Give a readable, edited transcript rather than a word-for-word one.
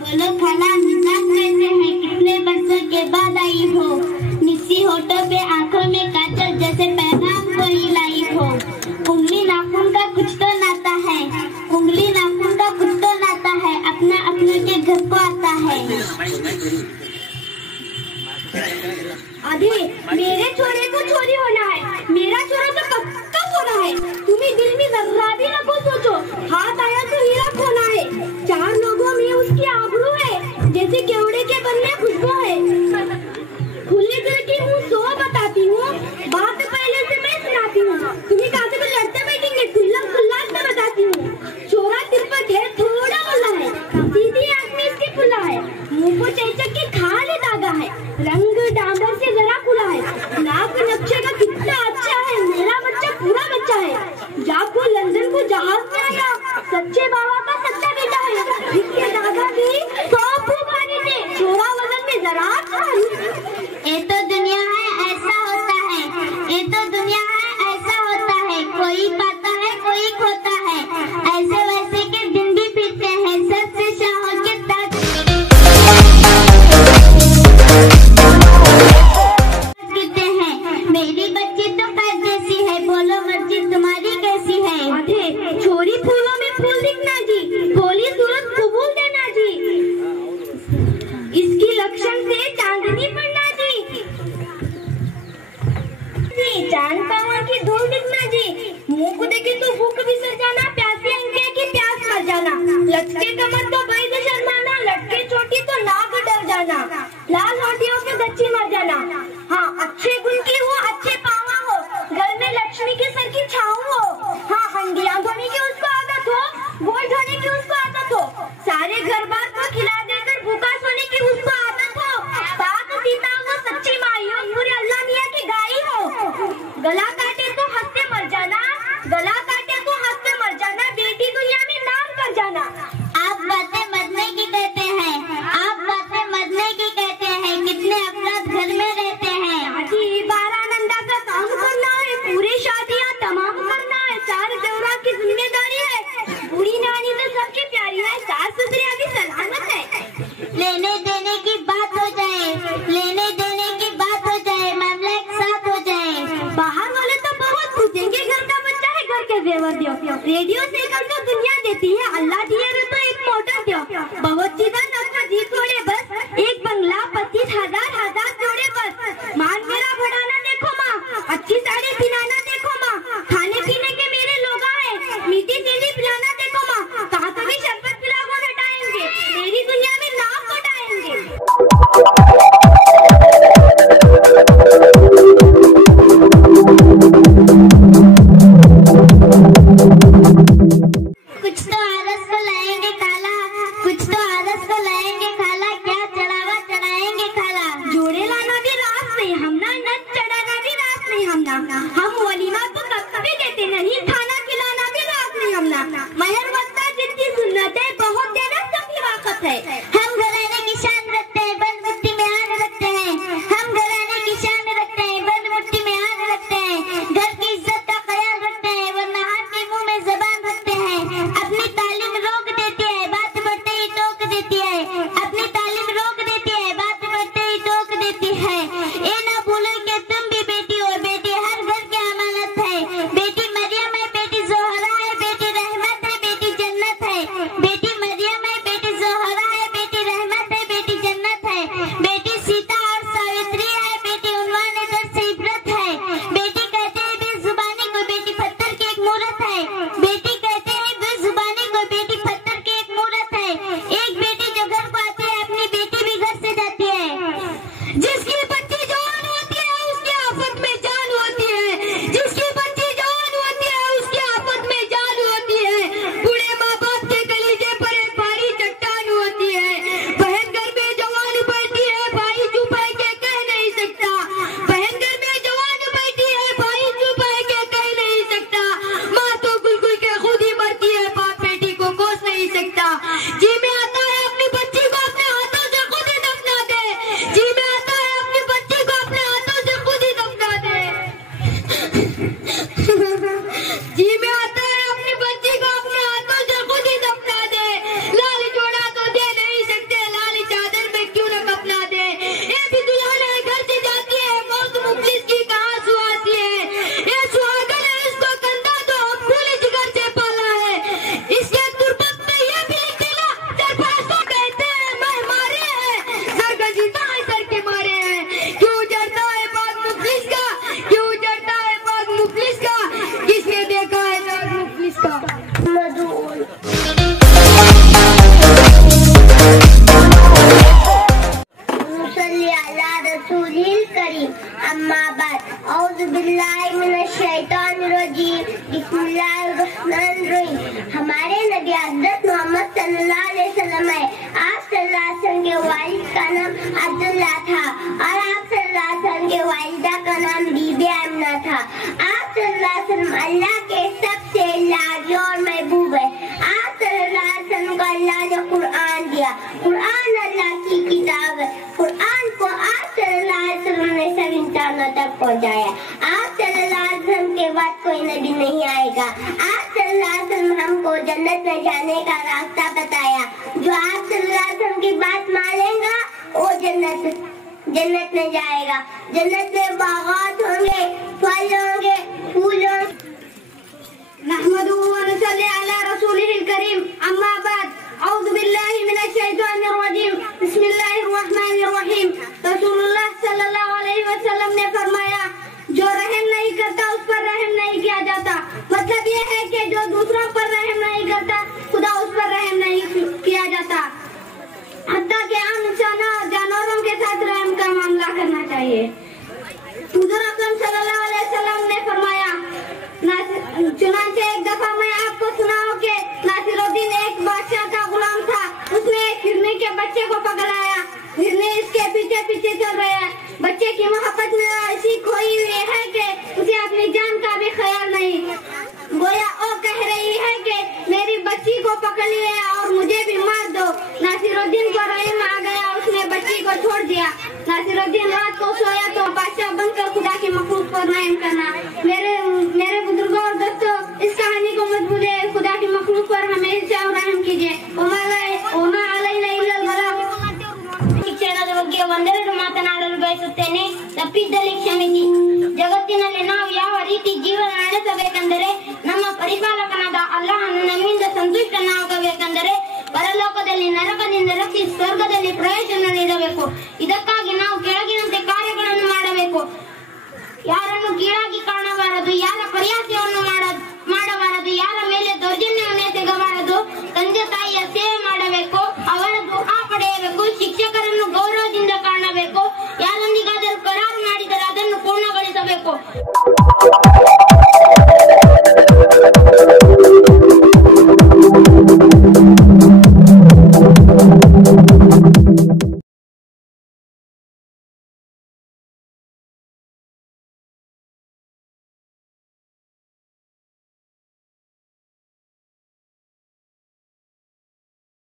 बोलो खाला मिजाज कैसे है, कितने बरसों के बाद आई हो। निस्सी होठों पे आंखों में काजल जैसे पैगाम कोई लाई हो। उंगली नाखून का कुछ तो नाता है, उंगली नाखून का कुछ तो नाता है, अपना अपने के घर को आता है। आधी मेरे छोरे को छोरी होना है, मेरा छोरा तो पक्का होना है। तुम्हें दिल में जरा भी ना को सोचो, हाथ आया तो हीरा खोना है। चार लोगों में उसकी आबरू है, जैसे केवड़े के बनने खुशबू है। खुले दिल की हूँ सो बताती हूँ, बात पहले से मैं सुनाती हूँ। तुम्हें कहा से लड़ते बैठेंगे, खुल्ला खुल्ला से बताती हूँ। छोरा तिरपट है, थोड़ा बोला है, सीधी आंख में इसकी खुला है। मुंह को चैचक के खाली दागा है, रंग डांबर से जरा खुला है। नाक नक्शे का कितना अच्छा है, मेरा बच्चा पूरा बच्चा है। जाको लंदन को जहाज में आया, सच्चे बाबा का सच्चा बेटा है। इसके दादा भी 100 फूक आने थे, छोरा वजन में जरा ये तो दुनिया है ऐसा होता है, ये तो दुनिया है ऐसा होता है। कोई पाता है कोई खोता है, ऐसे वैसे के दिन भी पीते हैं, सबसे शाहों के ताज गिरते हैं। मेरी बच्ची तो पैर जैसी है, बोलो मर्जी तुम्हारी कैसी है। छोरी फूलों में फूल दिखना जी, भोली सूरत कबूल देना जी। इसकी लक्षण से चांदनी पड़ना जी, चांद पावा की धूल दिखना जी। मुंह को देखे तो भूख विसर जाना, प्यासी अंके की प्यास मर जाना। लटके कमर तो बैद शर्माना, लटके चोटी तो नाक डर जाना। लाल होठियों पे गच्ची मर जाना। हाँ अच्छे गुण की हो, अच्छे पावा हो, घर में लक्ष्मी के सर की छाऊ हो। हाँ हंडिया धोने की उसको आदत हो, गोल धोने की उसको आदत हो, सारे घर बार को खिला देकर भूखा सोने की उसको आदत हो। बात सीता वो सच्ची माई हो, पूरे अल्लाह मियाँ की गाई हो। गला काटे तो हंसते मर जाना, गला काटे तो हंसते मर जाना, बेटी दुनिया में नाम कर जाना। आप बातें मरने की कहते हैं, आप बातें मरने की कहते हैं। कितने अफराद बिस्मिल्लाहिर्रहमानिर्रहीम, बिस्मिल्लाहिर्रहमानिर्रहीम। हमारे नबी हज़रत मोहम्मद सल्लल्लाहु अलैहि वसल्लम है। आप सल्लल्लाहु अलैहि वसल्लम के वालिद का नाम अब्दुल्लाह था और आप सल्लल्लाहु अलैहि वसल्लम के वालिदा का नाम बीबी आमिना था। आप सल्लल्लाहु अलैहि वसल्लम अल्लाह के सबसे लाडले और महबूब है। आप सल्लल्लाहु अलैहि वसल्लम को अल्लाह ने कुरान दिया। कुरान अल्लाह की किताब है। कुरान को आप सल्लल्लाहु अलैहि वसल्लम ने सब इंसानों तक पहुंचाया। आप सल्लल्लाहु अलैहि वसल्लम के बाद कोई नबी नहीं आएगा। आप सल्लल्लाहु अलैहि वसल्लम हमको जन्नत में जाने का रास्ता बताया। जो आप सल्लल्लाहु अलैहि वसल्लम की बात मानेगा वो जन्नत में जाएगा। जन्नत में बागात होंगे, फल होंगे, फूल होंगे। नहमदुहु व नसल्ली अला रसूलिहिल करीम, अम्मा बाद, औज़ु बिल्लाहि मिनश शैतानिर रजीम, बिस्मिल्लाहिर रहमानिर रहीम। रसूलुल्लाह सल्लल्लाहु अलैहि वसल्लम ने फरमाया, जो रहम नहीं करता उस पर रहम नहीं किया जाता। मतलब ये है कि जो दूसरों पर रहम नहीं करता खुदा उस पर रहम नहीं किया जाता। हत्ता कि आम इंसानों और जानवरों के साथ रहम का मामला करना चाहिए। हुज़ूर अकरम सल्लल्लाहु अलैहि वसल्लम ने फरमाया, चुनांचे एक दफा मैं आपको सुनाऊं कि नासिरुद्दीन एक बादशाह का गुलाम था। उसने एक हिरनी के बच्चे को पकड़ाया। हिरनी इसके पीछे पीछे चल रहा है। बच्चे की मोहब्बत में ऐसी खोई हुई है कि उसे अपनी जान का भी ख्याल नहीं। गोया वो कह रही है कि मेरी बच्ची को पकड़ लिया और मुझे भी मार दो। नासिरुद्दीन को रहम आ गया, उसने बच्ची को छोड़ दिया। नासिरुद्दीन रात को सोया तो बादशाह बनकर खुदा की मखलूक पर रहम करना। मेरे बुजुर्गों और दोस्तों, इस कहानी को मत भूलिए। खुदा की मखलूक पर हमेशा रहम कीजिए। ಶಿಕ್ಷಣದ ಬಗ್ಗೆ ಒಂದೆರಡು ಮಾತನಾಡಲು ಬಯಸುತ್ತೇನೆ, ತಪ್ಪಿದ್ದಲ್ಲಿ ಕ್ಷಮಿಸಿ. ಜಗತ್ತಿನಲ್ಲಿ ನಾವು ಯಾವ ರೀತಿ ಜೀವನ ನಡೆಸಬೇಕೆಂದರೆ, ನಮ್ಮ ಪರಿಪಾಲಕನಾದ ಅಲ್ಲಾಹನು ನಮ್ಮಿಂದ ಸಂತುಷ್ಟನಾಗಬೇಕೆಂದರೆ ಪರಲೋಕದಲ್ಲಿ ನರಕದಿಂದ ರಕ್ಷಿಸಿ ಸ್ವರ್ಗದಲ್ಲಿ ಪ್ರವೇಶನ ನೀಡಬೇಕು. ಇದಕ್ಕಾಗಿ ನಾವು ಕೆಳಗಿನಂತೆ ಕಾರ್ಯಗಳನ್ನು ಮಾಡಬೇಕು. ಯಾರನ್ನು ಕೀಳಾಗಿ ಕಾಣಬಾರದು, ಯಾರ ಪರಿಹಾಸ್ಯವನ್ನು ಮಾಡಬಾರದು, ಯಾರ ಮೇಲೆ ದೌರ್ಜನ್ಯವನ್ನು ಎಸಗಬಾರದು, ತಂದೆ ತಾಯಿಯ ಸೇವೆ